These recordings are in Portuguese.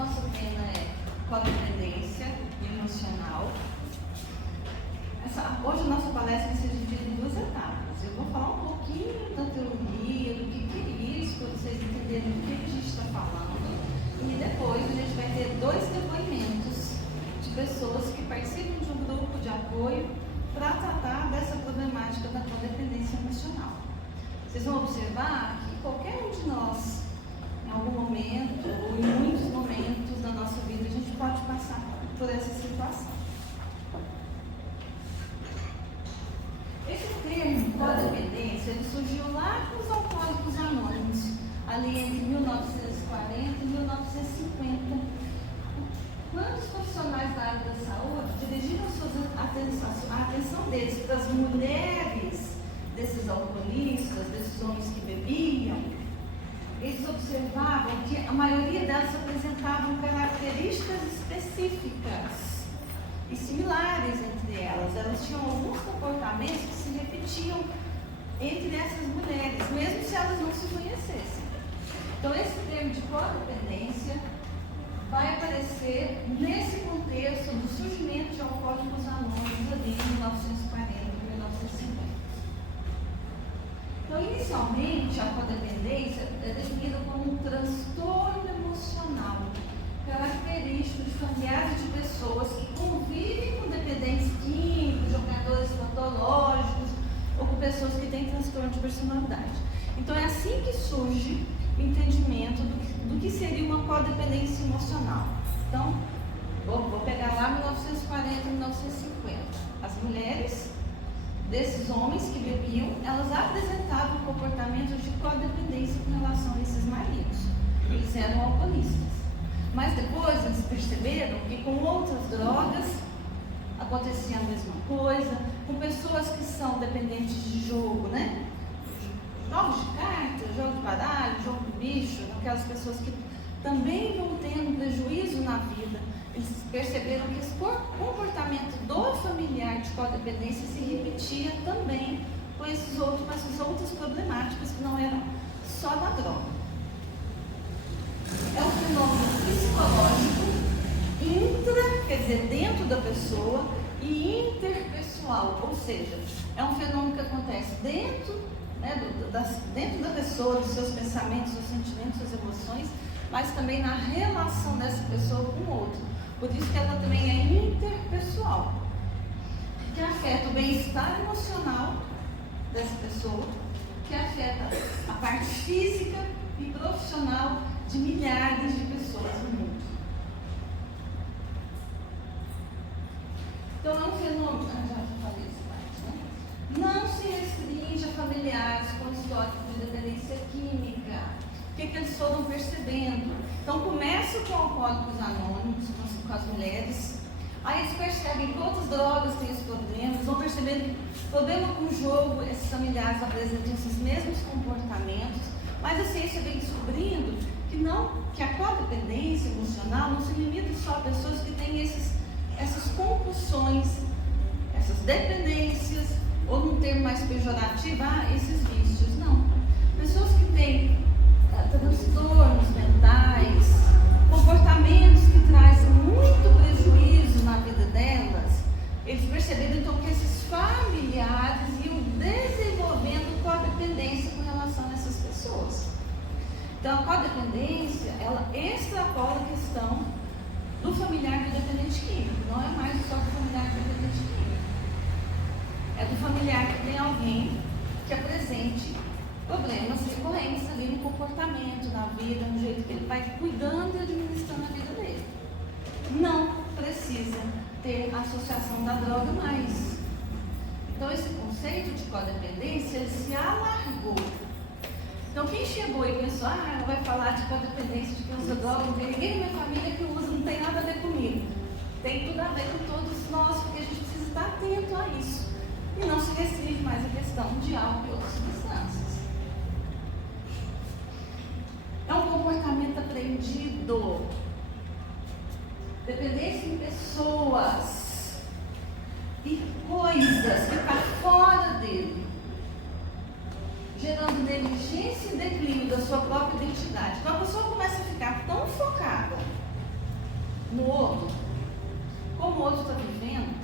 nosso tema é codependência emocional. Hoje a nossa palestra vai ser dividida em duas etapas. Eu vou falar um pouquinho da teoria, do que é isso, para vocês entenderem do que a gente está falando. E depois a gente vai ter dois depoimentos de pessoas que participam de um grupo de apoio para tratar dessa problemática da codependência emocional. Vocês vão observar que qualquer um de nós, em algum momento, ou em muitos momentos da nossa vida, a gente pode passar por essa situação. Esse termo, codependência, ele surgiu lá com os Alcoólicos Anônimos, ali entre 1940 e 1950. Quando os profissionais da área da saúde dirigiram a atenção deles para as mulheres desses alcoolistas, desses homens que bebiam, eles observavam que a maioria delas apresentavam características específicas e similares entre elas. Elas tinham alguns comportamentos que se repetiam entre essas mulheres, mesmo se elas não se conhecessem. Então, esse termo de codependência vai aparecer nesse contexto do surgimento de Alcoólicos Anônimos ali em 1940 e 1950. Então, inicialmente, a codependência é definida como um transtorno emocional característico de familiares de pessoas que convivem com dependentes químicos, jogadores patológicos ou com pessoas que têm transtorno de personalidade. Então, é assim que surge o entendimento do que seria uma codependência emocional. Então, vou pegar lá 1940 e 1950. As mulheres desses homens que bebiam, elas apresentavam comportamentos de codependência com relação a esses maridos. Eles eram alcoolistas. Mas depois eles perceberam que com outras drogas acontecia a mesma coisa, com pessoas que são dependentes de jogo, né? Jogos de cartas, jogo de baralho, jogo do bicho, aquelas pessoas que também vão tendo prejuízo na vida. Eles perceberam que esse comportamento do familiar de codependência se repetia também com essas outras problemáticas que não eram só da droga. É um fenômeno psicológico, quer dizer, dentro da pessoa, e interpessoal, ou seja, é um fenômeno que acontece dentro da pessoa, dos seus pensamentos, seus sentimentos, suas emoções, mas também na relação dessa pessoa com o outro. Por isso que ela também é interpessoal, que afeta o bem-estar emocional dessa pessoa, que afeta a parte física e profissional de milhares de pessoas no mundo. Então é um fenômeno, já falei essa parte, né? Não se restringe a familiares com histórico de dependência química. O que eles foram percebendo? Então começa com Alcoólicos Anônimos, com as mulheres, aí eles percebem que outras drogas têm os problemas, vão percebendo que problema com o jogo, esses familiares apresentam esses mesmos comportamentos, mas a ciência vem descobrindo que a codependência emocional não se limita só a pessoas que têm essas compulsões, essas dependências, ou num termo mais pejorativo, esses vícios. Não. Pessoas que têm transtornos mentais, comportamentos que trazem muito prejuízo na vida delas, eles perceberam então que esses familiares iam desenvolvendo codependência com relação a essas pessoas. Então a codependência, ela extrapola a questão do familiar do dependente químico, não é mais só do familiar do dependente químico. É do familiar que tem alguém que apresente problemas recorrentes ali no comportamento, na vida, no jeito que ele vai cuidando e administrando a vida dele. Não precisa ter associação da droga mais. Então esse conceito de codependência, ele se alargou. Então quem chegou e pensou, ela vai falar de codependência, de quem usa droga, não tem ninguém na minha família que usa, não tem nada a ver comigo. Tem tudo a ver com todos nós, porque a gente precisa estar atento a isso. E não se restringe mais a questão de álcool e outras substâncias. É um comportamento aprendido. Dependência em pessoas e coisas que estão fora dele, gerando negligência e declínio da sua própria identidade. Então a pessoa começa a ficar tão focada no outro, como o outro está vivendo,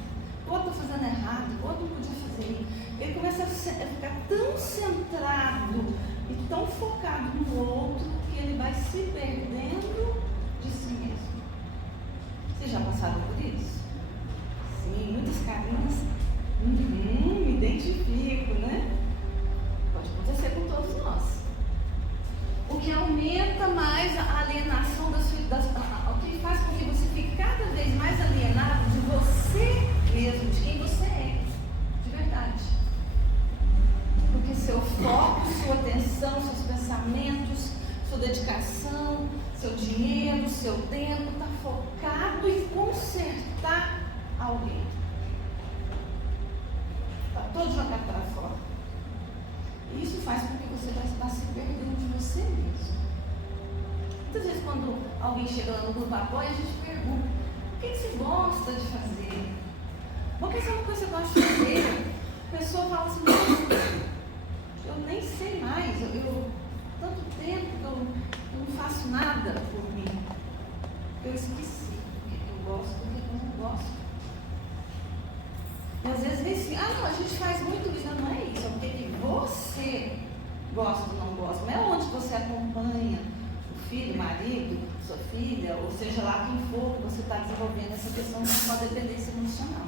o outro está fazendo errado, o outro não podia fazer. Ele começa a ficar tão centrado e tão focado no outro que ele vai se perdendo de si mesmo. Vocês já passaram por isso? Sim, muitas carinhas. Me identifico, né? Pode acontecer com todos nós. O que aumenta mais a alienação o que faz com que você fique cada vez mais alienado de você mesmo, de quem você é, de verdade. Porque seu foco, sua atenção, seus pensamentos, sua dedicação, seu dinheiro, seu tempo está focado em consertar alguém. Está todo jogado para fora. E isso faz com que você vai estar se perdendo de você mesmo. Muitas vezes quando alguém chega lá no grupo apoio, a gente pergunta: o que você gosta de fazer? Porque essa é uma coisa que você gosta de fazer. A pessoa fala assim: eu nem sei mais, tanto tempo que eu não faço nada por mim. Eu esqueci o que eu gosto e o que eu não gosto. E às vezes vem assim: não, a gente faz muito isso. Não é isso, é o que você gosta ou não gosta. Não é onde você acompanha o filho, o marido, sua filha, ou seja lá quem for que você está desenvolvendo essa questão da sua dependência emocional.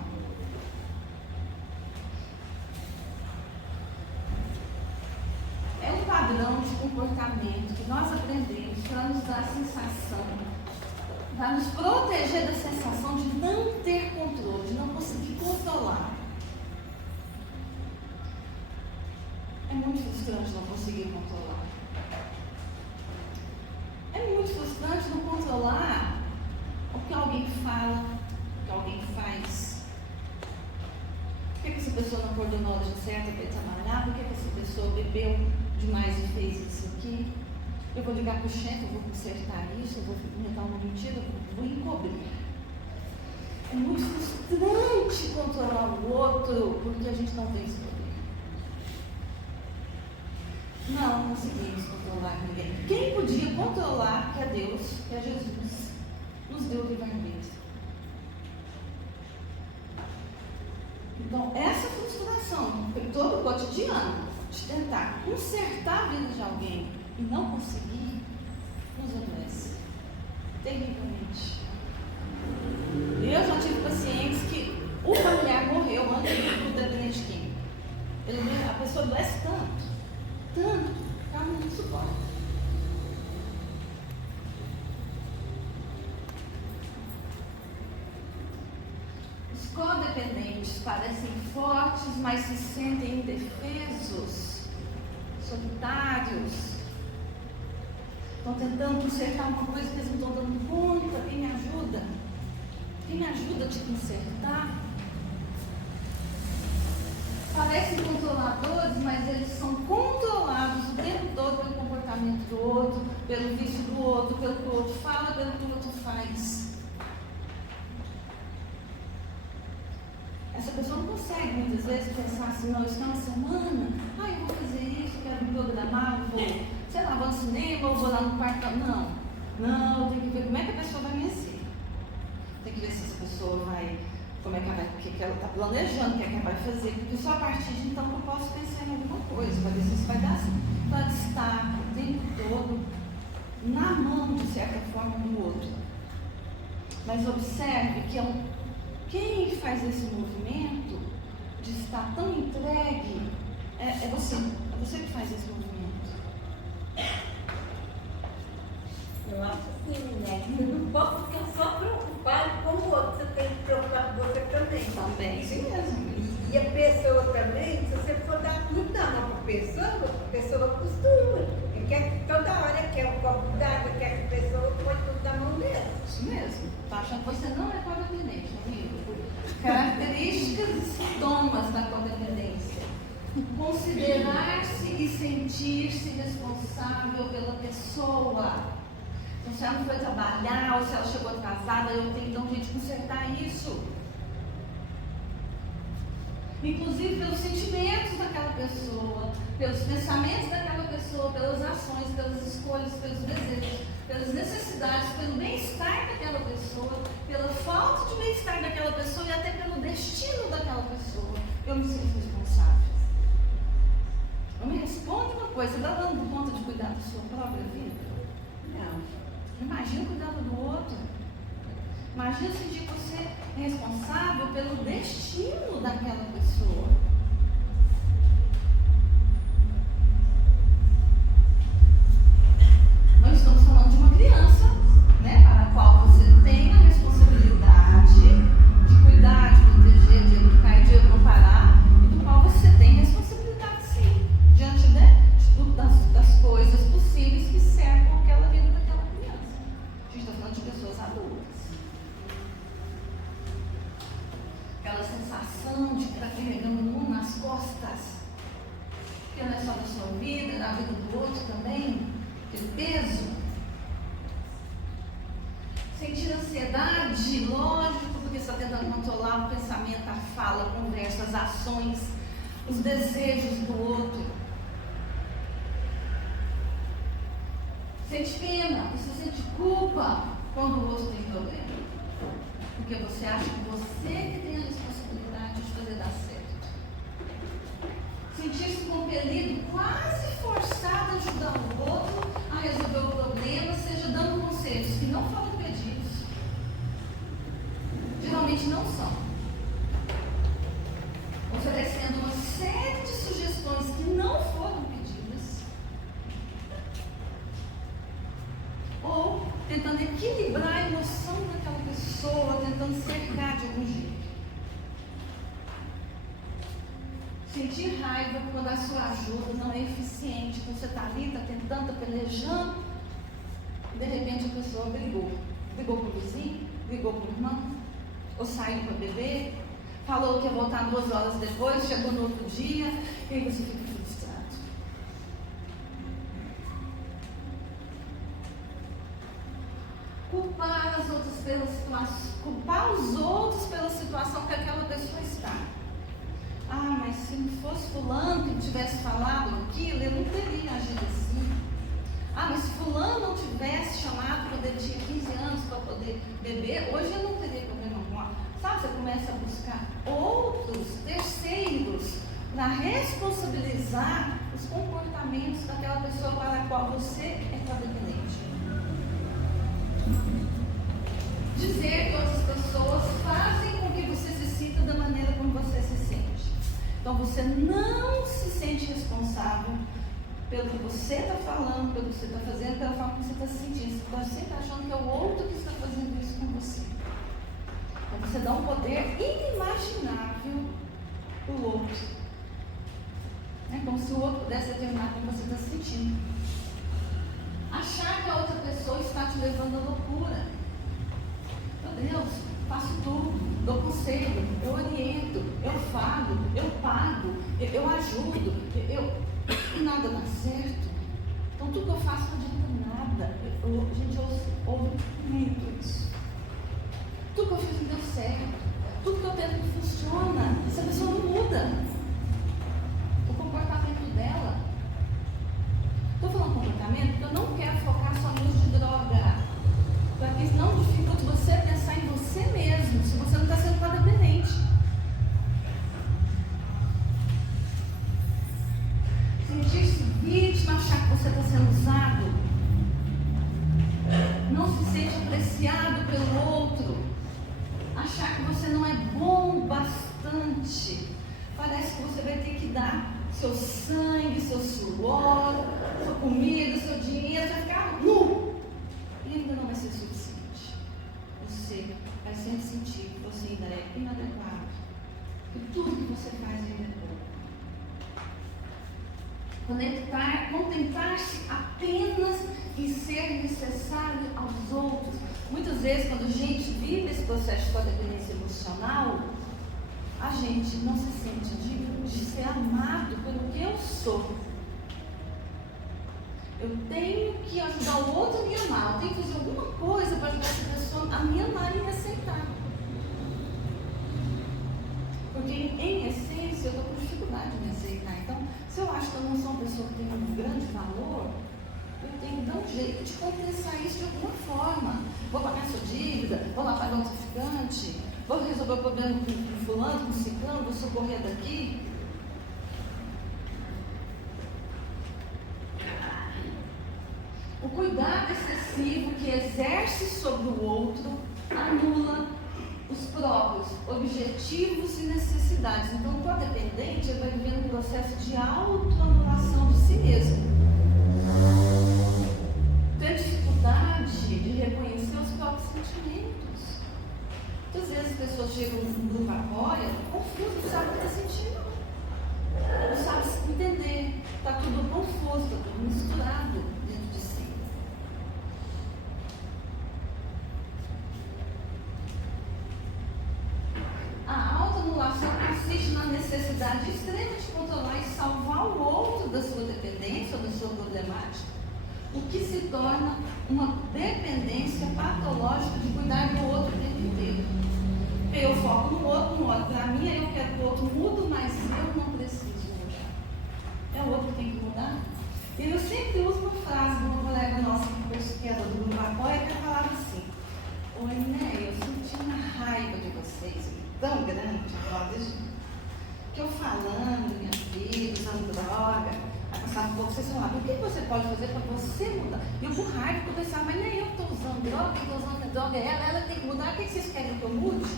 É um padrão de comportamento que nós aprendemos para nos dar a sensação, para nos proteger da sensação de não ter controle, de não conseguir controlar. É muito frustrante não conseguir controlar. É muito frustrante não controlar o que alguém fala, o que alguém faz. Por que essa pessoa não acordou na hora certa para ir trabalhar? Por que essa pessoa bebeu demais e fez isso aqui? Eu vou ligar para o chefe, eu vou consertar isso, eu vou inventar uma mentira, eu vou encobrir. É muito frustrante controlar o outro porque a gente não tem esse poder. Não conseguimos controlar ninguém. Quem podia controlar, que é Deus, que é Jesus, nos deu o livre-arbítrio. Então, essa frustração, todo o cotidiano, de tentar consertar a vida de alguém e não conseguir, nos adoece terrivelmente. Eu já tive pacientes que o familiar morreu antes do dependente químico. A pessoa adoece tanto, que ela não suporta. Os codependentes parecem fortes, mas se sentem indefesos, solitários. Estão tentando consertar uma coisa que eles não estão dando conta. Quem me ajuda? Quem me ajuda a te consertar? Parecem controladores, mas eles são controlados o tempo todo pelo comportamento do outro, pelo vício do outro, pelo que o outro fala, pelo que o outro faz. Essa pessoa não consegue muitas vezes pensar assim: não, isso é uma semana, eu vou fazer isso, quero me programar, vou, sei lá, vou no cinema, ou vou lá no parque. Não, tem que ver como é que a pessoa vai me ser. Tem que ver se essa pessoa vai, como é que ela vai, o que ela está planejando, o que é que ela vai fazer, porque só a partir de então eu posso pensar em alguma coisa, para ver se isso vai dar assim. Então ela está o tempo todo na mão, de certa forma, do outro. Mas observe que quem faz esse movimento de estar tão entregue é você. É você que faz esse movimento. Eu acho assim, né? Você não pode ficar só preocupado com o outro, você tem que preocupar com você também. Também, sim mesmo. E a pessoa também, se você for dar muita mão para a pessoa acostuma. Quer, toda hora quer um copo d'água, quer que a pessoa põe tudo na mão dela. Isso mesmo. Está achando que você não é codependente, amigo? Características e sintomas da codependência: considerar-se e sentir-se responsável pela pessoa. Então, se ela não foi trabalhar ou se ela chegou atrasada, eu tenho que dar um jeito de consertar isso. Inclusive pelos sentimentos daquela pessoa, pelos pensamentos daquela pessoa, pelas ações, pelas escolhas, pelos desejos, pelas necessidades, pelo bem-estar daquela pessoa. Imagina cuidando do outro. Imagina sentir que você é responsável pelo destino daquela pessoa. Nós estamos falando de uma criança, né, para a qual você tem a responsabilidade de cuidar, de proteger, de educar e de amparar, e do qual você tem responsabilidade, sim, diante, né, das coisas possíveis que cercam aquela vida daquela criança. A gente está falando de pessoas adultas. Aquela sensação de estar carregando o mundo nas costas, que não é só da sua vida, é da vida do outro também, aquele peso. Sentir ansiedade, lógico, porque você está tentando controlar o pensamento, a fala, a conversa, as ações, os desejos do outro. Sente pena, você sente culpa quando o outro tem problema. Porque você acha que você que tem a responsabilidade de fazer dar certo. Sentir-se compelido, quase forçado a ajudar o outro a resolver o problema, seja dando conselhos que não foram pedidos. Geralmente não são. Oferecendo uma série de sugestões que não foram pedidas. Ou tentando equilibrar a emoção daquela pessoa, tentando cercar de algum jeito. Sentir raiva quando a sua ajuda não é eficiente, quando você está ali, está tentando, está pelejando, de repente a pessoa brigou. Brigou com o vizinho, brigou com o irmão, ou saiu para beber, falou que ia voltar 2 horas depois, chegou no outro dia, e aí você fica frustrado. Culpar os outros pela situação que aquela pessoa está. Ah, mas se não fosse fulano que tivesse falado aquilo, eu não teria agido assim. Ah, mas se fulano não tivesse chamado quando ele tinha 15 anos para poder beber, hoje eu não teria problema algum. Sabe, você começa a buscar outros terceiros para responsabilizar os comportamentos daquela pessoa para a qual você é codependente. Dizer que outras pessoas fazem com que você se sinta da maneira como você se sente. Então você não se sente responsável pelo que você está falando, pelo que você está fazendo, pela forma que você está se sentindo. Você está sempre achando que é o outro que está fazendo isso com você. Então você dá um poder inimaginável para o outro. É como se o outro pudesse determinar como você está se sentindo. Achar que a outra pessoa está te levando à loucura. Meu Deus, faço tudo, dou conselho, eu oriento, eu falo, eu pago, eu ajudo, e nada dá certo. Então tudo que eu faço não adianta nada. Gente, ouve muito isso. Tudo que eu fiz não deu certo. Tudo que eu tento não funciona. Essa pessoa não muda o comportamento dela. Estou falando comportamento porque eu não quero focar só no uso de droga. Para que isso não dificulte você pensar em você mesmo, se você não está sendo codependente. Sentir-se vítima, achar que você está sendo usado. Não se sente apreciado pelo outro. Achar que você não é bom o bastante. Parece que você vai ter que dar seu sangue, seu suor, sua comida, seu dinheiro, você vai ficar nu. E ainda não vai ser suficiente. Você vai sempre sentir que você ainda é inadequado. Que tudo que você faz ainda é pouco. Contentar-se apenas em ser necessário aos outros. Muitas vezes, quando a gente vive esse processo de codependência emocional, a gente não se sente digno de ser amado pelo que eu sou. Eu tenho que ajudar o outro a me amar. Eu tenho que fazer alguma coisa para ajudar essa pessoa a me amar e me aceitar. Porque, em essência, eu estou com dificuldade de me aceitar. Então, se eu acho que eu não sou uma pessoa que tem um grande valor, eu tenho que dar um jeito de compensar isso de alguma forma. Vou pagar sua dívida, vou lá pagar um traficante, vou resolver o problema com fulano, com ciclano, vou socorrer daqui. O cuidado excessivo que exerce sobre o outro anula os próprios objetivos e necessidades. Então, o codependente vai viver um processo de autoanulação de si mesmo. Tem dificuldade de reconhecer os próprios sentimentos. Muitas vezes as pessoas chegam num grupo apoia, confuso, não sabe o que está sentindo. Não sabe se entender. Está tudo confuso, está tudo misturado dentro de si. A autoanulação consiste na necessidade extrema de controlar e salvar o outro da sua dependência ou da sua problemática, o que se torna uma dependência patológica de cuidar do outro o tempo inteiro. Eu foco no outro. Para mim, eu quero que o outro mude, mas eu não preciso mudar. É o outro que tem que mudar. E eu sempre uso uma frase de uma colega nossa que era do grupo Apoia, que ela falava assim: oi, né, eu senti uma raiva de vocês tão grande, que eu falando minha vida, usando droga, aí passava um pouco, vocês falavam, o que você pode fazer para você mudar? E eu com raiva, eu pensava, mas nem eu que estou usando droga, quem está usando droga é ela tem que mudar, o que vocês querem que eu mude?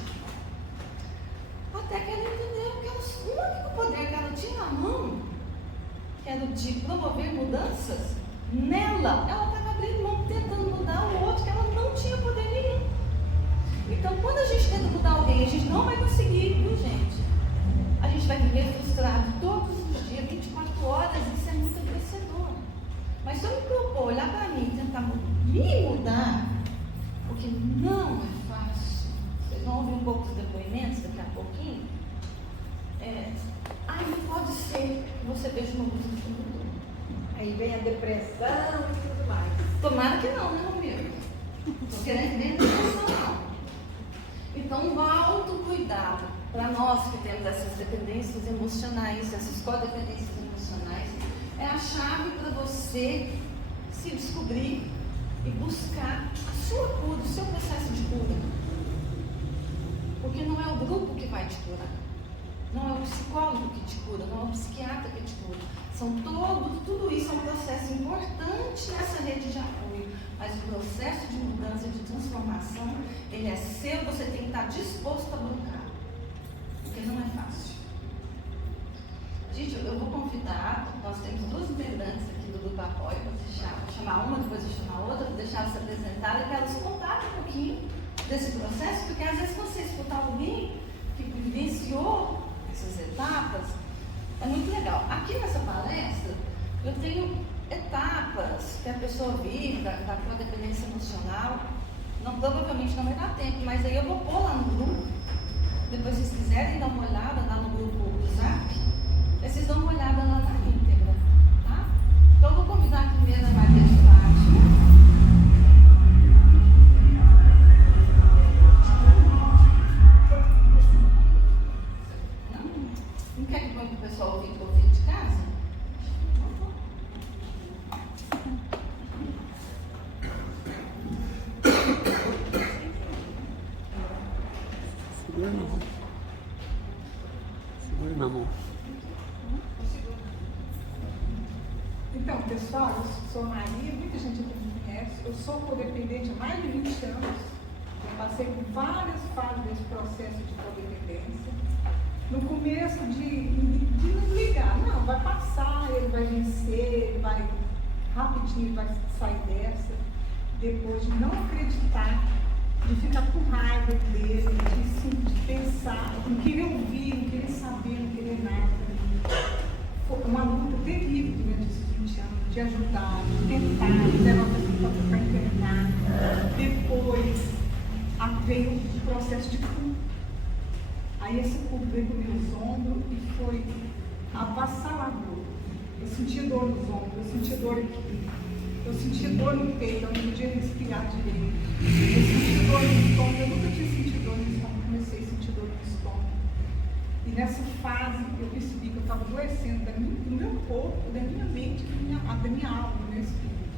Até que ela entendeu que o único poder que ela tinha na mão, que era de promover mudanças, nela, ela estava abrindo mão, tentando mudar o outro, que ela não tinha poder nenhum. Então, quando a gente tenta mudar alguém, a gente não vai conseguir, viu, gente? A gente vai viver frustrado todos os dias, 24 horas, isso é muito adoecedor. Mas se eu me propor olhar para mim e tentar me mudar, porque não é fácil, vocês vão ouvir um pouco dos depoimentos daqui a pouquinho, aí pode ser que você veja uma luz no fundo do túnel. Aí vem a depressão e tudo mais. Tomara que não, né, Romero? Estou querendo ver depressão, não. Então, o autocuidado, para nós que temos essas dependências emocionais, essas codependências emocionais, é a chave para você se descobrir e buscar a sua cura, o seu processo de cura. Porque não é o grupo que vai te curar, não é o psicólogo que te cura, não é o psiquiatra que te cura. Tudo isso é um processo importante nessa rede de apoio, mas o processo de mudança, de transformação, ele é seu, você tem que estar disposto a bancar, porque não é fácil. Gente, eu vou convidar, nós temos duas integrantes aqui do grupo apoio, vou chamar uma, depois vou chamar outra, vou deixar elas se apresentarem para elas contarem um pouquinho desse processo, porque às vezes você escutar alguém que vivenciou essas etapas, é muito legal. Aqui nessa palestra, eu tenho etapas que a pessoa vive da codependência emocional. Provavelmente não vai dar tempo, mas aí eu vou pôr lá no grupo. Depois, se vocês quiserem dar uma olhada lá no grupo do Zap, vocês dão uma olhada lá na íntegra, tá? Então, eu vou convidar a primeira Maria de Fátima. Não quer que o pessoal ouvir de casa? Segura na mão. Então, pessoal, eu sou Maria, muita gente aqui me conhece. Eu sou codependente há mais de 20 anos. Eu passei por várias fases desse processo de codependência. No começo de nos ligar, não, vai passar, ele vai vencer, ele vai rapidinho, ele vai sair dessa. Depois de não acreditar, de ficar com raiva dele, de pensar, não querer ouvir, não querer saber, não querer nada. Foi uma luta terrível durante esses 20 anos, de ajudar, de tentar, de levar a pessoa para internar. Depois veio o processo de culpa. Aí esse culpa veio para os meus ombros e foi avassalador. Eu sentia dor nos ombros, eu sentia dor aqui. Eu sentia dor no peito, eu não podia respirar direito. Eu sentia dor no estômago, eu nunca tinha sentido dor no estômago, comecei a sentir dor no estômago. E nessa fase eu percebi que eu estava adoecendo do meu corpo, da minha mente, da minha alma, do meu espírito.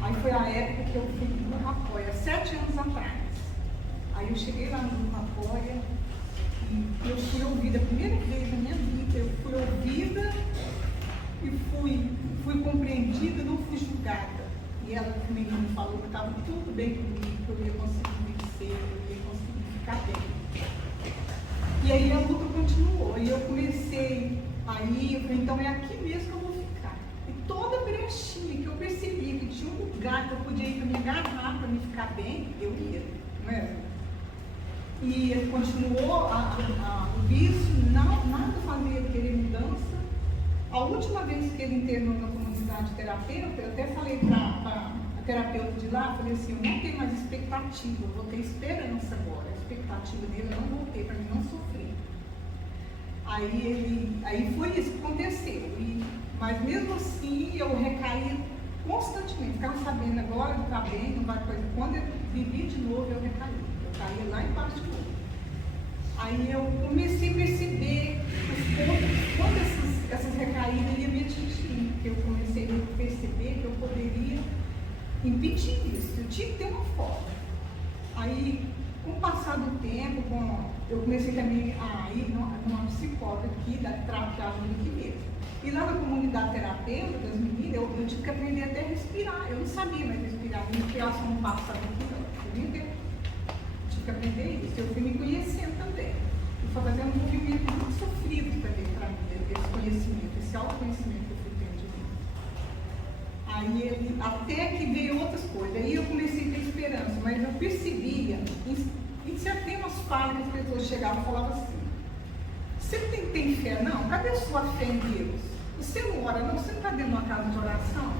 Aí foi a época que eu fui no Grupo Apoia, 7 anos atrás. Aí eu cheguei lá no Grupo Apoia e eu fui ouvida, a primeira vez na minha vida, eu fui ouvida e fui compreendida, não fui julgada. e ela também me falou que estava tudo bem comigo, que eu ia conseguir vencer, eu ia conseguir ficar bem. E aí a luta continuou, e eu comecei aí, eu falei, então é aqui mesmo que eu vou ficar. E toda brechinha que eu percebi que tinha um lugar que eu podia ir para me agarrar, para me ficar bem, eu ia, não é? E continuou o vício, nada fazia ele querer mudança. A última vez que ele internou na comunidade terapêutica, eu até falei para a terapeuta de lá, falei assim, eu não tenho mais expectativa, eu vou ter esperança agora. A expectativa dele eu não vou ter, para mim não sofrer. Aí foi isso que aconteceu. Mas mesmo assim eu recaía constantemente, ficava sabendo agora não está bem, não vai coisa. Quando eu vivi de novo, eu recaía. Eu caía lá embaixo de novo. Aí eu comecei a perceber os pontos, quando essas recaídas iam me atingir, que eu comecei a perceber que eu poderia impedir isso, eu tinha que ter uma forma. Aí, com o passar do tempo, eu comecei também a ir numa psicóloga aqui, da ajuda aqui mesmo. E lá na comunidade terapêutica das meninas, eu tive que aprender até a respirar. Eu não sabia mais respirar, minha respiração não passava aqui, não. Eu tive que aprender isso. Eu fui me conhecendo também. E foi fazendo um movimento muito sofrido também para mim, esse conhecimento, esse autoconhecimento que eu fui tendo de mim. Aí até que veio outras coisas. Aí eu comecei a ter esperança, mas eu percebia, em certas falas que as pessoas chegavam e falavam assim, você não tem fé não? Cadê a sua fé em Deus? Você não ora não? Você não está dentro de uma casa de oração?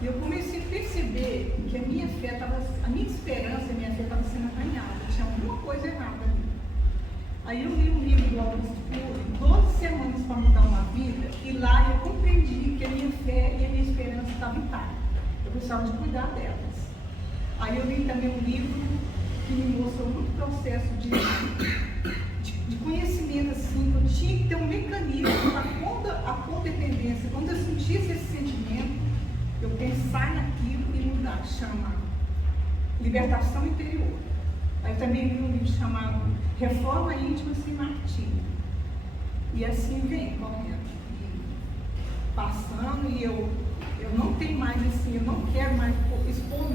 E eu comecei a perceber que a minha esperança e a minha fé estava sendo apanhada, tinha alguma coisa errada ali. Aí eu li um livro do Augusto Cury, 12 semanas para mudar uma vida, e lá eu compreendi que a minha fé e a minha esperança estavam intactas. Eu precisava de cuidar delas. Aí eu li também um livro que me mostrou muito processo de conhecimento, assim, que eu tinha que ter um mecanismo para quando a codependência, quando eu sentisse esse sentimento, eu pensar naquilo e mudar, chama Libertação Interior. Aí eu também li um livro chamado Reforma Íntima Sem Martírio. E assim vem, correndo, e passando, e eu não tenho mais assim, eu não quero mais expor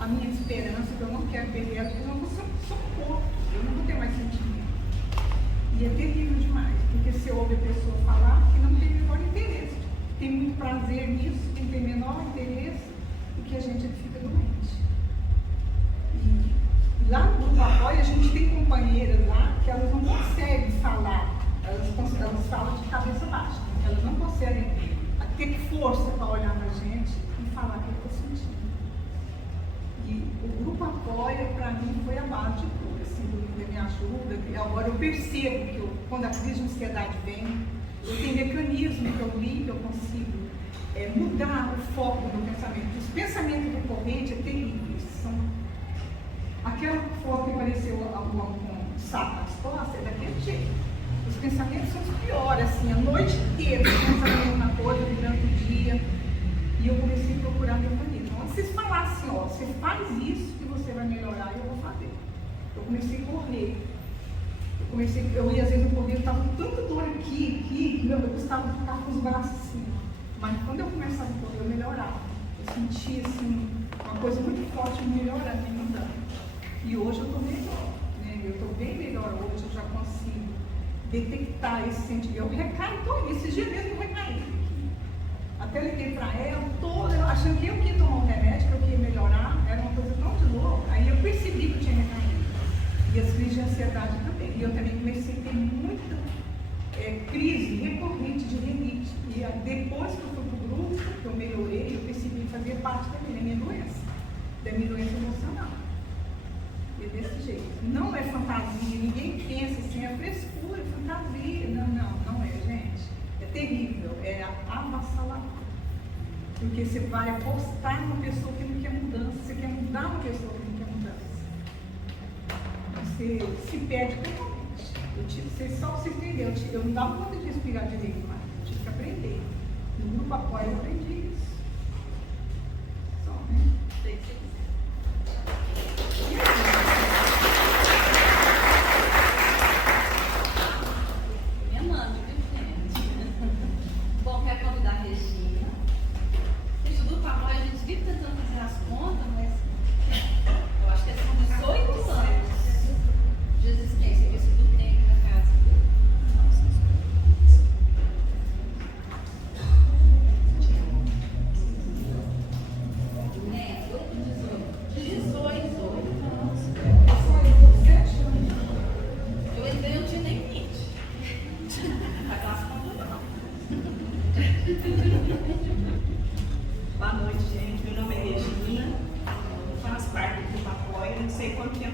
a minha esperança, que eu não quero perder ela, porque eu não vou ser um corpo, eu não vou ter mais sentimento. E é terrível demais, porque você ouve a pessoa falar que não tem menor interesse, tem muito prazer nisso, tem que ter menor interesse, e que a gente fica doente. E lá no Grupo Apoio, a gente tem companheiras lá que elas não conseguem falar, elas falam de cabeça baixa, elas não conseguem ter força para olhar na gente e falar o que eu estou sentindo. E o Grupo Apoia, para mim, foi a base de tudo. Assim, me ajuda. Agora eu percebo que quando a crise de ansiedade vem, eu tenho mecanismo que eu li, que eu consigo mudar o foco do meu pensamento. Os pensamentos recorrentes é terríveis. Aquela foto que apareceu com saco nas costas é daquele jeito. Os pensamentos são os piores, assim, a noite inteira, os pensamentos na coisa, durante o dia. E eu comecei a procurar mecanismo. Quando vocês falassem, ó, você faz isso que você vai melhorar, eu vou fazer. Eu comecei a correr. Eu ia às vezes correr, eu estava com tanta dor aqui, eu gostava de ficar com os braços assim. Mas quando eu começava a correr, eu melhorava. Eu sentia assim, uma coisa muito forte melhorando, me mudando. E hoje eu estou melhor, né? Eu estou bem melhor hoje, eu já consigo detectar esse sentimento. Eu recaio todo, esses dias mesmo eu recaí. Até liguei para ela, eu achando que eu ia tomar um remédio, que eu ia melhorar, era uma coisa tão de louco. Aí eu percebi que eu tinha recaído. E as crises de ansiedade também. E eu também comecei a ter muita crise recorrente de rinite. E depois que eu fui para o grupo, que eu melhorei, eu percebi que fazia parte da minha doença emocional. E desse jeito. Não é fantasia, ninguém pensa assim, é frescura, é fantasia. Não é, gente. É terrível, é avassalador. Porque você vai apostar numa pessoa que não quer mudança, você quer mudar uma pessoa que não quer mudança. Você se perde totalmente. Você entendeu? Eu não dava conta de respirar direito mais, eu tive que aprender. No Grupo Apoio eu aprendi isso. Só, né? Me amando, viu, gente? Bom, quero convidar a Regina. Gente, do Grupo Apoio, a gente vive tentando fazer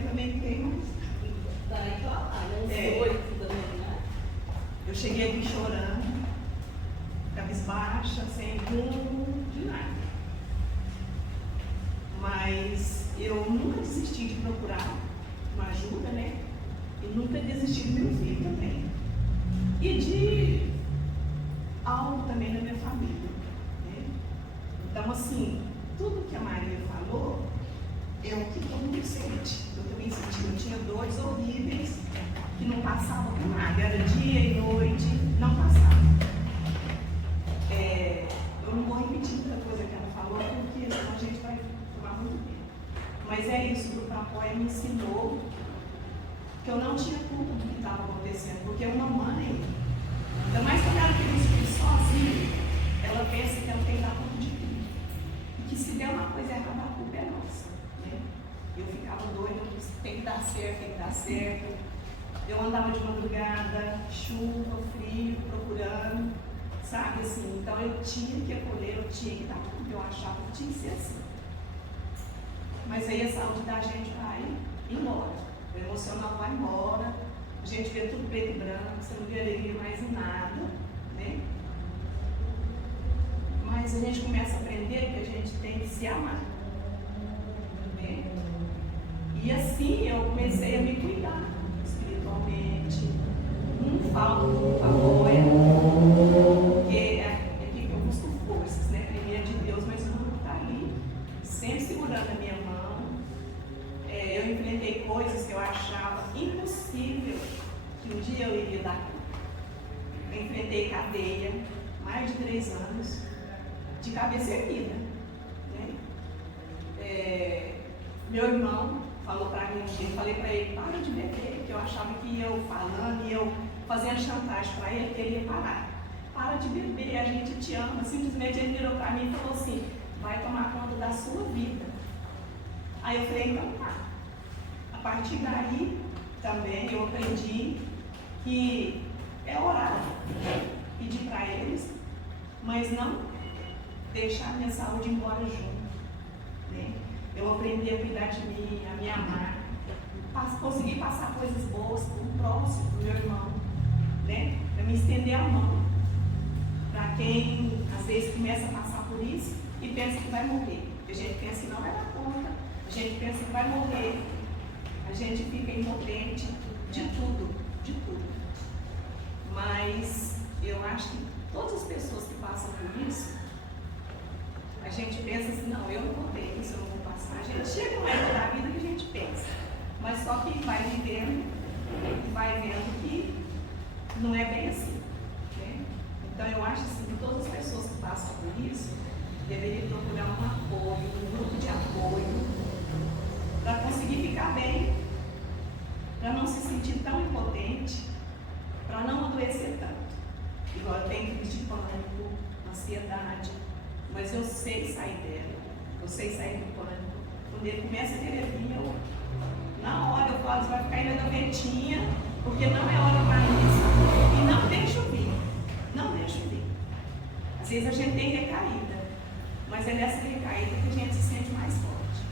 também tenho, mas Daí pra lá, né? Uns É. 8 também, né? eu cheguei aqui chorando, cabisbaixa, sem rumo de nada. Mas eu nunca desisti de procurar uma ajuda, né? E nunca desisti do meu filho também. E de algo também da minha família, né? Então, assim, tudo que a Maria falou é o que todo mundo sente. Eu também senti. Eu tinha dores horríveis que não passavam por nada. Era dia e noite, não passava. Eu não vou repetir muita coisa que ela falou, porque senão a gente vai tomar muito tempo. Mas é isso, o Grupo Apoia me ensinou que eu não tinha culpa do que estava acontecendo. Porque uma mãe, ainda mais quando ela tem um filho sozinha, ela pensa que ela tem que dar conta de tudo. E que se der uma coisa errada, a culpa é nossa. Né? Eu ficava doida, eu disse, tem que dar certo, tem que dar certo. Eu andava de madrugada, chuva, frio, procurando, sabe assim? Então eu tinha que acolher, eu tinha que dar tudo, eu achava que tinha que ser assim. Mas aí a saúde da gente vai embora, o emocional vai embora, a gente vê tudo preto e branco, você não vê alegria mais em nada, né? Mas a gente começa a aprender que a gente tem que se amar, né? E assim eu comecei a me cuidar espiritualmente, não falo do apoio, porque é que eu busco forças, né? Primeiro de Deus, mas o grupo está ali, sempre segurando a minha mão. Eu enfrentei coisas que eu achava impossível que um dia eu iria dar conta. Eu enfrentei cadeia, mais de 3 anos, de cabeça erguida, né? Meu irmão falou para mim um dia, eu falei para ele, para de beber, que eu achava que eu falando e eu fazendo chantagem para ele, que ele ia parar. Para de beber, a gente te ama. Simplesmente ele virou para mim e falou assim, vai tomar conta da sua vida. Aí eu falei, então tá. A partir daí também eu aprendi que é orar, pedir para eles, mas não deixar minha saúde embora junto, né? Eu aprendi a cuidar de mim, a me amar, conseguir passar coisas boas para o próximo, para o meu irmão, né? Para me estender a mão para quem às vezes começa a passar por isso e pensa que vai morrer. A gente pensa que não vai dar conta, a gente pensa que vai morrer, a gente fica impotente de tudo, de tudo. Mas eu acho que todas as pessoas que passam por isso, a gente pensa assim, não, eu não vou ter isso, eu não vou passar. A gente chega numa época da vida que a gente pensa, mas só que vai vivendo e vai vendo que não é bem assim, né? Então eu acho assim, que todas as pessoas que passam por isso deveriam procurar um apoio, um grupo de apoio, para conseguir ficar bem, para não se sentir tão impotente, para não adoecer tanto. Igual eu tenho crise de pânico, ansiedade, mas eu sei sair dela, eu sei sair do pânico. Quando ele começa a querer vir, na hora eu falo, você vai ficar aí na gavetinha, porque não é hora para isso, e não deixa eu vir, não deixa eu vir. Às vezes a gente tem recaída, mas é nessa recaída que a gente se sente mais forte.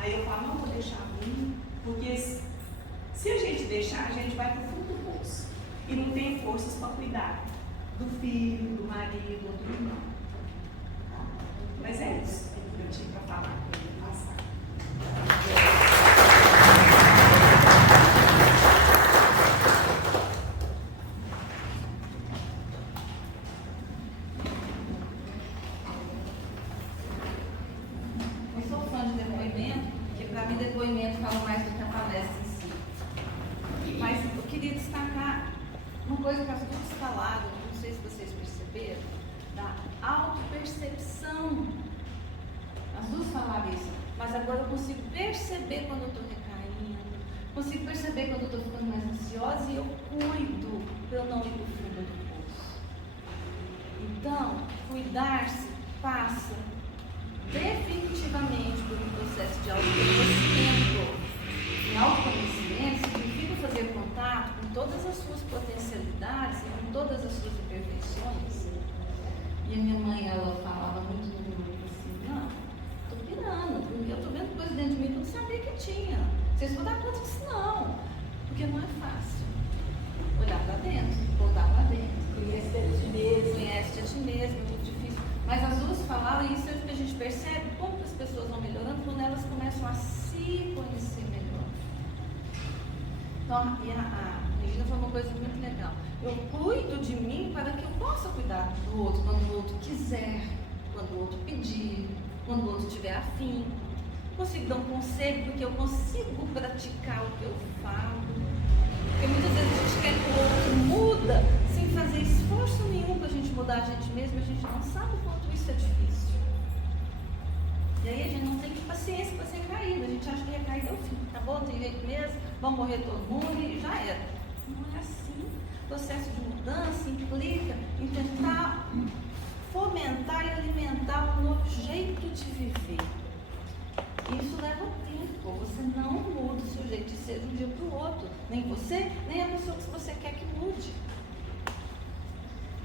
Aí eu falo, não vou deixar vir, porque se a gente deixar, a gente vai para o fundo do poço, e não tem forças para cuidar do filho, do marido, do irmão. Mas é isso que eu tinha para falar, passar. Eu sou fã de depoimento, porque para mim depoimento fala mais do que a palestra em si. Mas eu queria destacar uma coisa que as duas falaram, não sei se vocês perceberam, da autopercepção. As duas falaram isso, mas agora eu consigo perceber quando eu estou recaindo, consigo perceber quando eu estou ficando mais ansiosa e eu cuido para eu não ir para o fundo do poço. Então, cuidar-se passa definitivamente por um processo de autoconhecimento. E autoconhecimento significa fazer contato com todas as suas potencialidades e com todas as suas imperfeições. E a minha mãe, ela falava muito no grupo assim, não, estou pirando, porque eu estou vendo coisa dentro de mim que eu não sabia que tinha. Vocês vão dar conta disso? Não. Porque não é fácil. Olhar para dentro, voltar para dentro. Conhece a ti mesmo. Conhece a ti mesmo, é muito difícil. Mas as duas falaram, e isso é o que a gente percebe, como que as pessoas vão melhorando quando elas começam a se conhecer melhor. Então, e a Regina falou uma coisa muito legal. Eu cuido de mim para que eu possa cuidar do outro quando o outro quiser, quando o outro pedir, quando o outro tiver afim. Consigo dar um conselho porque eu consigo praticar o que eu falo. Porque muitas vezes a gente quer que o outro muda sem fazer esforço nenhum para a gente mudar a gente mesmo, a gente não sabe o quanto isso é difícil. E aí a gente não tem paciência para ser caído, a gente acha que recair é o fim, acabou, tem jeito mesmo, vamos morrer todo mundo e já era. Não é assim. O processo de mudança implica em tentar fomentar e alimentar um novo jeito de viver. Isso leva tempo, você não muda o seu jeito de ser de um dia para o outro, nem você, nem a pessoa que você quer que mude.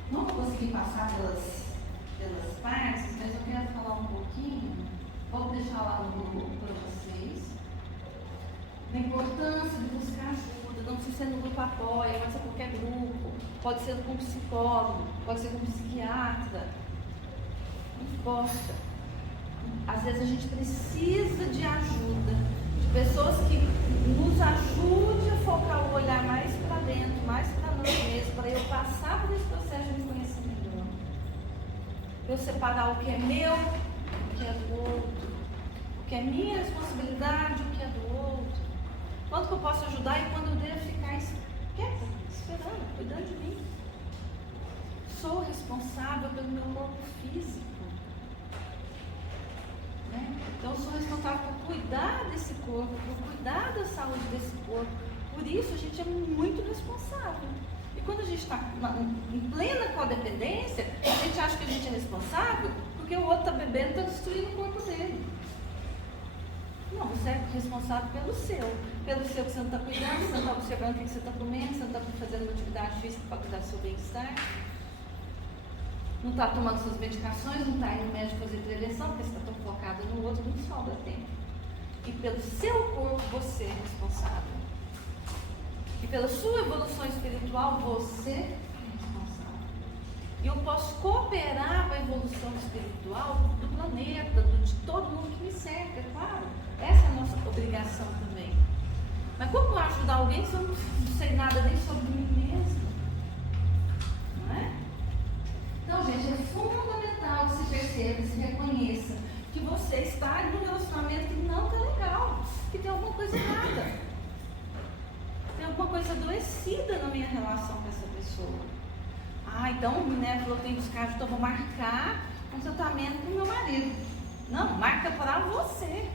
Não vou conseguir passar pelas partes, mas eu quero falar um pouquinho, vou deixar lá no grupo para vocês, da importância de buscar ajuda, não precisa ser no grupo apoia, pode ser qualquer grupo, pode ser com psicólogo, pode ser com psiquiatra, não importa. Às vezes a gente precisa de ajuda, de pessoas que nos ajudem a focar o olhar mais para dentro, mais para nós mesmos, para eu passar por esse processo de me conhecer melhor. Eu separar o que é meu, o que é do outro, o que é minha responsabilidade, o que é do outro. Quando que eu posso ajudar e quando eu devo ficar quieta, esperando, cuidando de mim. Sou responsável pelo meu corpo físico. Então eu sou responsável por cuidar desse corpo, por cuidar da saúde desse corpo. Por isso a gente é muito responsável. E quando a gente está em plena codependência, a gente acha que a gente é responsável porque o outro está bebendo e está destruindo o corpo dele. Não, você é responsável pelo seu que você não está cuidando, você não está observando o que você está comendo, você não está fazendo uma atividade física para cuidar do seu bem-estar. Não está tomando suas medicações, não está indo no médico fazer prevenção, porque você está tão focado no outro, não sobra tempo. E pelo seu corpo, você é responsável. E pela sua evolução espiritual, você é responsável. E eu posso cooperar com a evolução espiritual do planeta, de todo mundo que me cerca, é claro. Essa é a nossa obrigação também. Mas como eu ajudar alguém se eu não sei nada nem sobre mim mesmo? Não é? Então, gente, é fundamental que se perceba, se reconheça que você está em um relacionamento que não está legal, que tem alguma coisa errada. Tem alguma coisa adoecida na minha relação com essa pessoa. Ah, então o Minerva falou que tem que buscar, então eu vou marcar um tratamento com o meu marido. Não, marca para você.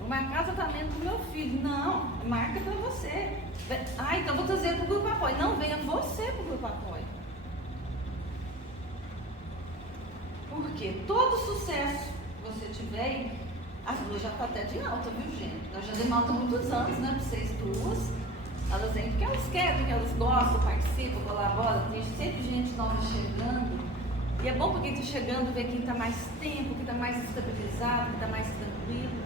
Vou marcar tratamento com o meu filho. Não, marca para você. Ah, então vou trazer para o grupo apoio. Não, venha você para o grupo apoio. Porque todo sucesso que você tiver, as duas já estão até de alta, viu, gente? Nós já demos alta há muitos anos, né? Vocês duas, elas vêm porque elas querem, porque elas gostam, participam, colaboram. Tem sempre gente nova chegando. E é bom para quem está chegando ver quem está mais tempo, quem está mais estabilizado, quem está mais tranquilo.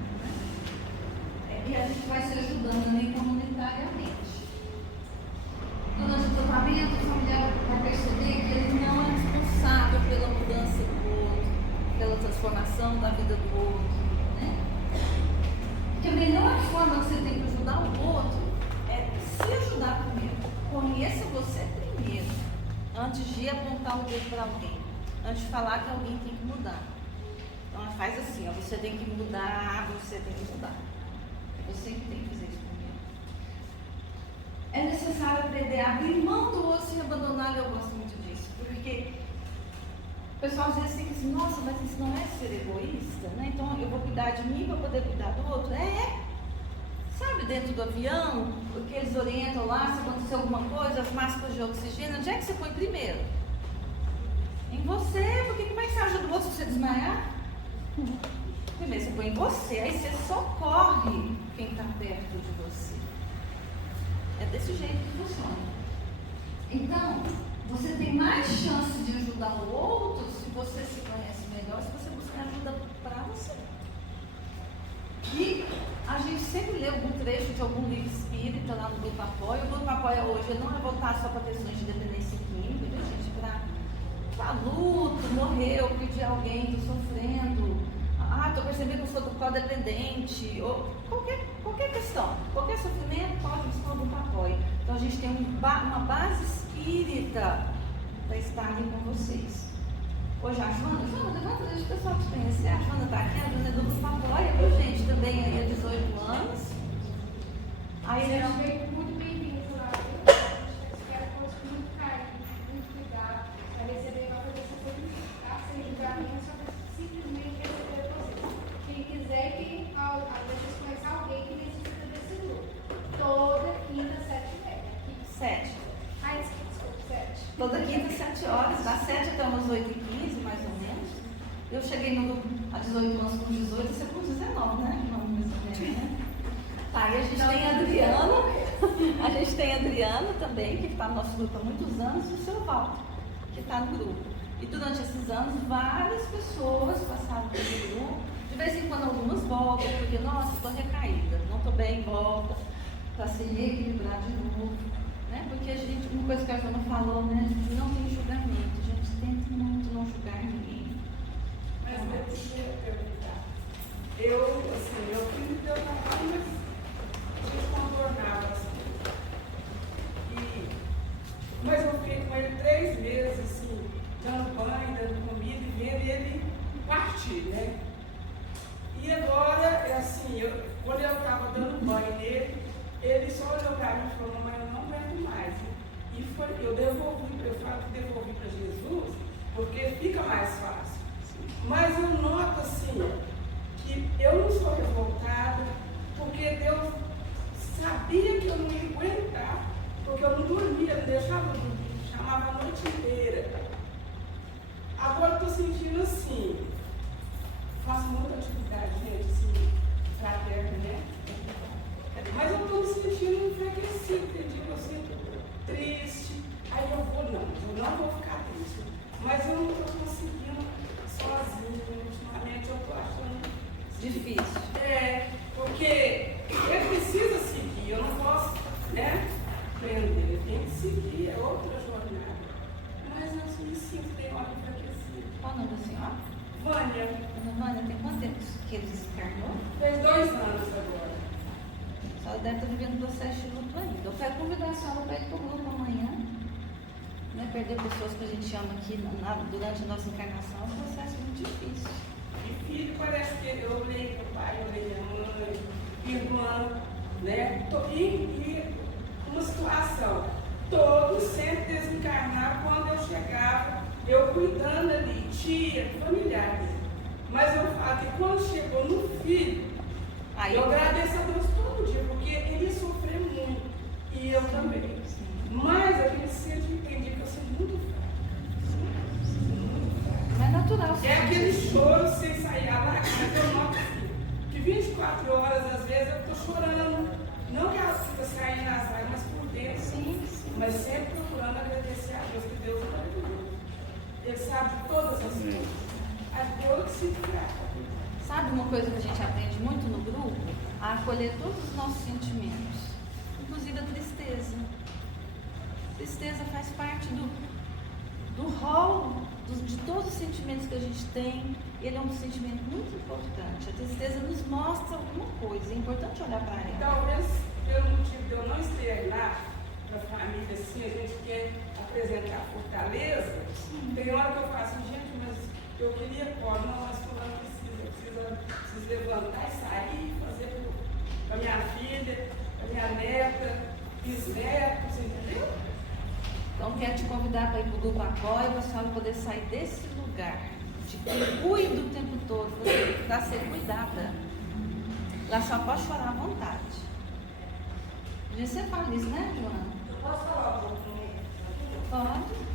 Né? E a gente vai se ajudando também comunitariamente. Durante o tratamento, o familiar vai perceber que ele não é responsável pela mudança do outro, pela transformação da vida do outro. Né? Porque a melhor forma que você tem para ajudar o outro é se ajudar primeiro. Conheça você primeiro, antes de apontar o dedo para alguém, antes de falar que alguém tem que mudar. Então ela faz assim, ó, você tem que mudar, você tem que mudar. É você que tem que fazer isso primeiro. É necessário aprender a abrir mão do outro sem abandonar, eu gosto muito disso, porque o pessoal às vezes fica assim, nossa, mas isso não é ser egoísta, né? Então eu vou cuidar de mim para poder cuidar do outro. Sabe, dentro do avião, o que eles orientam lá, se acontecer alguma coisa, as máscaras de oxigênio, onde é que você põe primeiro? Em você, porque como é que você ajuda o outro se você desmaiar? Primeiro você põe em você, aí você socorre quem está perto de você. É desse jeito que funciona. Então, você tem mais chance de ajudar o outro se você se conhece melhor, se você buscar ajuda para você. E a gente ler algum trecho de algum livro espírita lá no Grupo Apoio. O Grupo Apoio hoje não é voltado só para questões de dependência química, viu, gente? Para luto, morreu, pedir alguém, estou sofrendo, estou percebendo que eu sou codependente, ou qualquer questão, qualquer sofrimento, pode buscar o Grupo Apoio. Então a gente tem uma base espírita para estar ali com vocês. Hoje a Joana, levanta, deixa o pessoal te conhecer. A Joana está aqui, a Joana é do Grupo Apoio, viu, gente? Também aí há 18 anos. Aí a gente... Muito bem-vindos lá. A gente espera que fosse muito carinho, muito cuidado, para receber uma coisa sem julgamento, só para simplesmente receber vocês. Quem quiser, deixa conhecer alguém que necessita desse grupo. Toda quinta, 7h30. 7. Desculpa, 7. Toda quinta, 7 horas, das 7 até umas 8h15, mais ou menos. Eu cheguei no grupo há 18 anos com 18, você com 19, né? Tá, e a gente tem a Adriana, também, que está no nosso grupo há muitos anos, e o seu Walter, que está no grupo. E durante esses anos, várias pessoas passaram pelo grupo, de vez em quando algumas voltam, porque, nossa, estou recaída, não estou bem, volta, para se reequilibrar de novo. Né? Porque a gente, uma coisa que a Joana falou, né? A gente não tem julgamento, a gente tenta muito não julgar ninguém. Mas deixa eu perguntar. Meu filho deu uma a gente contornava as coisas. Mas eu fiquei com ele 3 meses, assim, dando banho, dando comida e vendo ele partir, né? E agora, é assim, quando eu estava dando banho nele, ele só olhou para mim e falou: mamãe, eu não aguento mais. E eu falo que devolvi para Jesus, porque fica mais fácil. Mas eu noto assim, que eu não sou revoltada, porque Deus sabia que eu não ia aguentar, porque eu não dormia, não deixava dormir, chamava a noite inteira. Agora eu estou sentindo assim, faço muita atividade, gente, assim, fraterna, né? Mas eu estou me sentindo enfraquecido, tem dia que eu sinto triste, aí eu não vou ficar triste, mas eu não estou conseguindo sozinho, ultimamente eu estou achando Difícil. Porque ele precisa seguir, eu não posso, né, prender, ele tem que seguir, é outra jornada, mas eu me sinto bem enfraquecido. Qual o nome da senhora? Vânia. Dona Vânia, tem quanto tempo que ele desencarnou? Fez 2 anos agora. A senhora deve estar vivendo o processo de luto ainda. Eu quero convidar a senhora para ir para o grupo amanhã. Né? Perder pessoas que a gente ama aqui durante a nossa encarnação é um processo muito difícil. E filho, parece que eu olhei para o pai, eu olhei a mãe, irmã, né? E uma situação, todos sempre desencarnaram quando eu chegava, eu cuidando ali, tia, familiares. Mas eu falo que quando chegou no filho, eu agradeço a Deus todo dia, porque ele ia sofrer muito, e eu também. Mas aquele centro eu entendi que eu sou muito fraca. Mas é natural. É aquele choro sem sair a lágrima, mas eu noto que 24 horas, às vezes, eu estou chorando. Não que ela fica saindo as lágrimas por dentro, Sim. mas sempre procurando agradecer a Deus, que Deus é maravilhoso. Ele sabe de todas as coisas. A dor que se trata. Sabe uma coisa que a gente aprende muito no grupo? A acolher todos os nossos sentimentos, inclusive a tristeza. Tristeza faz parte do rol de todos os sentimentos que a gente tem. Ele é um sentimento muito importante. A tristeza nos mostra alguma coisa, é importante olhar para ela. Talvez pelo motivo de eu não externar para a família assim, a gente quer apresentar a fortaleza. Tem hora que eu falo assim, gente, mas eu queria não, mas fulano precisa levantar e sair, fazer para minha filha, para minha neta, bisnetos, entendeu? Então, quero te convidar para ir para o grupo Apoio, para a senhora poder sair desse lugar, de que cuida o tempo todo, para ser cuidada. Lá só pode chorar à vontade. A gente sempre fala isso, né, Joana? Eu posso falar um pouco? Pode.